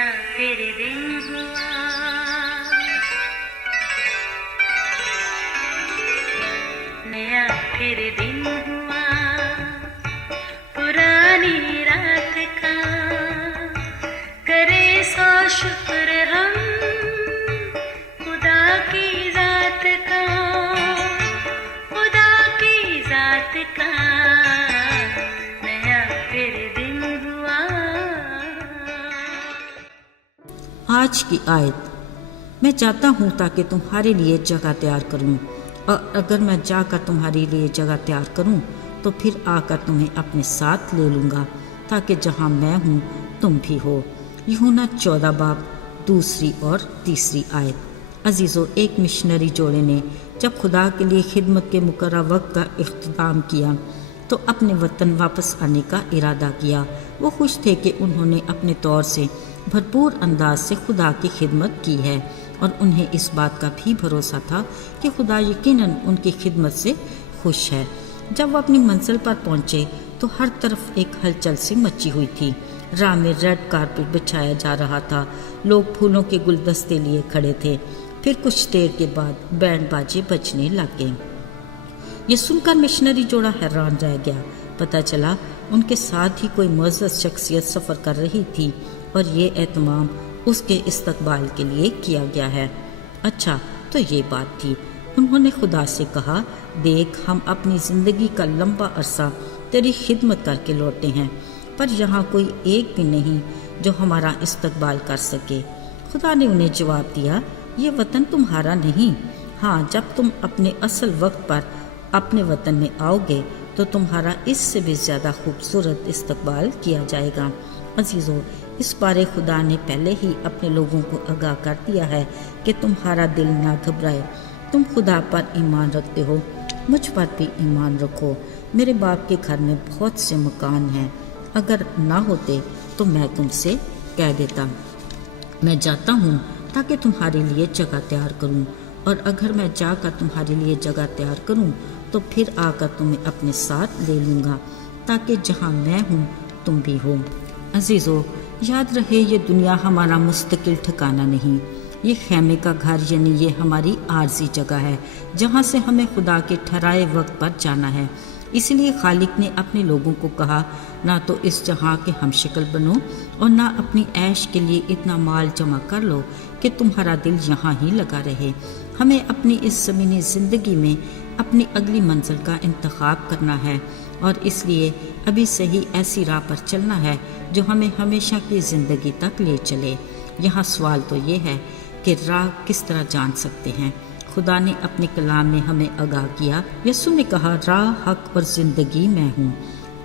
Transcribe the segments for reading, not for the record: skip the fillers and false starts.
नया फिर दिन हुआ, नया फिर दिन हुआ, पुरानी रात का करे सो शुक्र हम खुदा की जात का, खुदा की जात का नया फिर दिन हुआ। आज की आयत, मैं जाता हूँ ताकि तुम्हारे लिए जगह तैयार करूँ, और अगर मैं जाकर तुम्हारे लिए जगह तैयार करूँ तो फिर आकर तुम्हें अपने साथ ले लूँगा, ताकि जहाँ मैं हूँ तुम भी हो। यूहन्ना 14 बाब 2 और 3 आयत। अजीज़ों, एक मिशनरी जोड़े ने जब खुदा के लिए खिदमत के मुकर्रर वक्त का इख्तिताम किया तो अपने वतन वापस आने का इरादा किया। वो खुश थे कि उन्होंने अपने तौर से भरपूर अंदाज से खुदा की खिदमत की है, और उन्हें इस बात का भी भरोसा था कि खुदा यकीनन उनकी खिदमत से खुश है। जब वो अपनी मंजिल पर पहुंचे तो हर तरफ एक हलचल सी मची हुई थी। राह में रेड कारपेट बिछाया जा रहा था, लोग फूलों के गुलदस्ते लिए खड़े थे। फिर कुछ देर के बाद बैंड बाजे बजने लगे। ये सुनकर मिशनरी जोड़ा हैरान रह गया। पता चला उनके साथ ही कोई मुअज़्ज़ज़ शख्सियत सफ़र कर रही थी, और ये एहतमाम उसके इस्तकबाल के लिए किया गया है। अच्छा, तो ये बात थी। उन्होंने खुदा से कहा, देख, हम अपनी ज़िंदगी का लंबा अरसा तेरी खिदमत करके लौटे हैं, पर यहाँ कोई एक भी नहीं जो हमारा इस्तकबाल कर सके। खुदा ने उन्हें जवाब दिया, ये वतन तुम्हारा नहीं। हाँ, जब तुम अपने असल वक्त पर अपने वतन में आओगे तो तुम्हारा इससे भी ज़्यादा खूबसूरत इस्तकबाल किया जाएगा। अजीज़ों, इस बारे खुदा ने पहले ही अपने लोगों को आगाह कर दिया है कि तुम्हारा दिल ना घबराए। तुम खुदा पर ईमान रखते हो, मुझ पर भी ईमान रखो। मेरे बाप के घर में बहुत से मकान हैं, अगर ना होते तो मैं तुमसे कह देता। मैं जाता हूँ ताकि तुम्हारे लिए जगह तैयार करूँ, और अगर मैं जाकर तुम्हारे लिए जगह तैयार करूँ तो फिर आकर तुम्हें अपने साथ ले लूँगा, ताकि जहाँ मैं हूँ तुम भी हो। अजीज़ों, याद रहे, ये दुनिया हमारा मुस्तकिल ठिकाना नहीं। ये खैमे का घर यानी ये हमारी आर्जी जगह है, जहाँ से हमें खुदा के ठहराए वक्त पर जाना है। इसलिए खालिक ने अपने लोगों को कहा, ना तो इस जहाँ के हमशक्ल बनो और ना अपनी ऐश के लिए इतना माल जमा कर लो कि तुम्हारा दिल यहाँ ही लगा रहे। हमें अपनी इस ज़मीनी ज़िंदगी में अपनी अगली मंजिल का इंतखाब करना है, और इसलिए अभी से ही ऐसी राह पर चलना है जो हमें हमेशा की ज़िंदगी तक ले चले। यहाँ सवाल तो ये है कि राह किस तरह जान सकते हैं। खुदा ने अपने कलाम में हमें आगाह किया। यीशु ने कहा, राह, हक और ज़िंदगी मैं हूँ।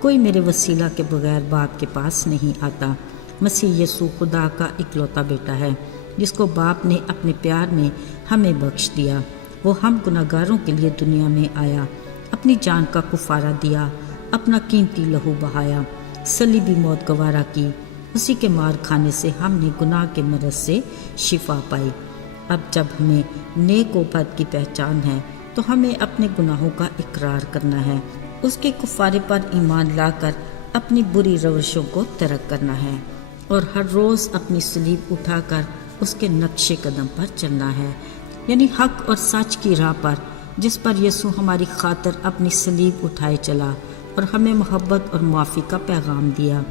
कोई मेरे वसीला के बगैर बाप के पास नहीं आता। मसीह यीशु खुदा का इकलौता बेटा है, जिसको बाप ने अपने प्यार में हमें बख्श दिया। वो हम गुनहगारों के लिए दुनिया में आया, अपनी जान का कुफारा दिया, अपना कीमती लहू बहाया, सलीबी मौत गवारा की। उसी के मार खाने से हमने गुनाह के मरज से शिफा पाई। अब जब हमें नेक व बद की पहचान है तो हमें अपने गुनाहों का इकरार करना है, उसके कुफारे पर ईमान लाकर अपनी बुरी रवशों को तर्क करना है, और हर रोज़ अपनी सलीब उठाकर उसके नक्शे कदम पर चलना है, यानी हक और सच की राह पर, जिस पर यीशु हमारी खातिर अपनी सलीब उठाए चला और हमें मोहब्बत और माफ़ी का पैगाम दिया।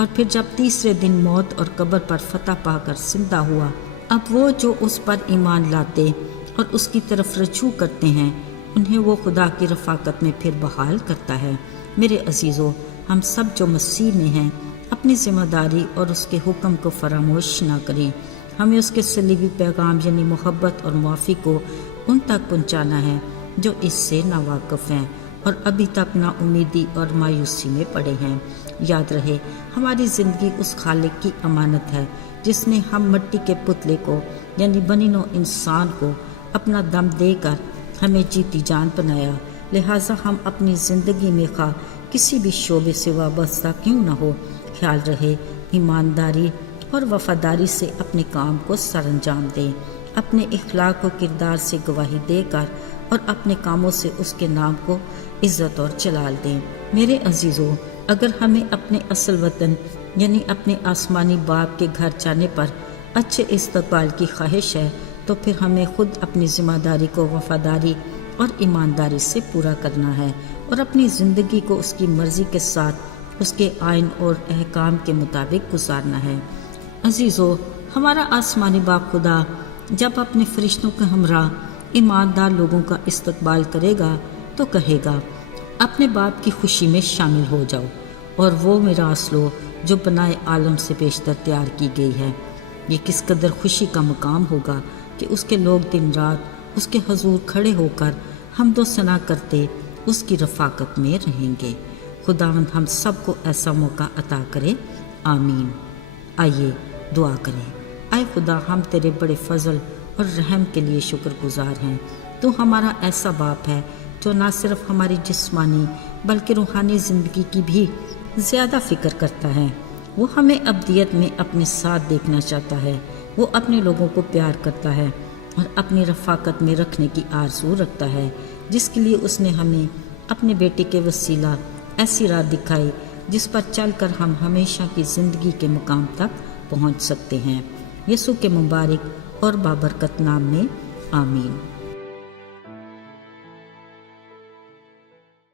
और फिर जब तीसरे दिन मौत और कब्र पर फतह पाकर जिंदा हुआ, अब वो जो उस पर ईमान लाते और उसकी तरफ रजू करते हैं, उन्हें वो खुदा की रफ़ाकत में फिर बहाल करता है। मेरे अजीज़ों, हम सब जो मसीह में हैं अपनी ज़िम्मेदारी और उसके हुक्म को फरामोश ना करें। हमें उसके सलीबी पैगाम यानी मोहब्बत और माफ़ी को उन तक पहुँचाना है जो इससे नावाकिफ़ हैं और अभी तक नाउमीदी और मायूसी में पड़े हैं। याद रहे, हमारी ज़िंदगी उस खालिक की अमानत है जिसने हम मिट्टी के पुतले को यानी बनी नौ इंसान को अपना दम देकर हमें जीती जान बनाया। लिहाजा हम अपनी ज़िंदगी में खा किसी भी शोबे से वाबस्ता क्यों न हो, ख्याल रहे, ईमानदारी और वफादारी से अपने काम को सरअंजाम दें, अपने इखलाक और किरदार से गवाही देकर और अपने कामों से उसके नाम को इज़्ज़त और जलाल दें। मेरे अजीज़ों, अगर हमें अपने असल वतन یعنی اپنے آسمانی باپ کے گھر جانے پر اچھے استقبال کی خواہش ہے، تو پھر ہمیں خود اپنی ذمہ داری کو وفاداری اور ایمانداری سے پورا کرنا ہے اور اپنی زندگی کو اس کی مرضی کے ساتھ اس کے آئین اور احکام کے مطابق گزارنا ہے۔ عزیزو، ہمارا آسمانی باپ خدا جب اپنے فرشتوں کے ہمراہ ایماندار لوگوں کا استقبال کرے گا تو کہے گا، اپنے باپ کی خوشی میں شامل ہو جاؤ اور وہ میراث لو جو بنائے عالم سے بیشتر تیار کی گئی ہے۔ یہ کس قدر خوشی کا مقام ہوگا کہ اس کے لوگ دن رات اس کے حضور کھڑے ہو کر حمد و ثنا کرتے اس کی رفاقت میں رہیں گے۔ خداوند ہم سب کو ایسا موقع عطا کرے، آمین۔ آئیے دعا کریں۔ اے خدا، ہم تیرے بڑے فضل اور رحم کے لیے شکر گزار ہیں۔ تو ہمارا ایسا باپ ہے جو نہ صرف ہماری جسمانی بلکہ روحانی زندگی کی بھی زیادہ فکر کرتا ہے۔ وہ ہمیں ابدیت میں اپنے ساتھ دیکھنا چاہتا ہے۔ وہ اپنے لوگوں کو پیار کرتا ہے اور اپنی رفاقت میں رکھنے کی آرزو رکھتا ہے، جس کے لیے اس نے ہمیں اپنے بیٹے کے وسیلہ ایسی راہ دکھائی جس پر چل کر ہم ہمیشہ کی زندگی کے مقام تک پہنچ سکتے ہیں۔ یسوع کے مبارک اور بابرکت نام میں آمین۔